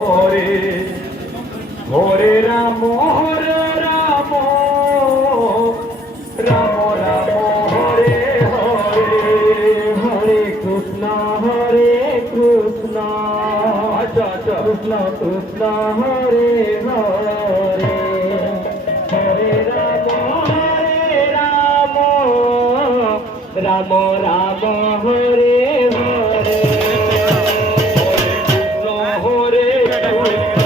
হরে হরে রাম রাম রাম রাম হরে হরে হরে কৃষ্ণ আচ্ছা আচ্ছা কৃষ্ণ কৃষ্ণ হরে হরে হরে রাম রাম রাম হরে হরে হরে কৃষ্ণ হরে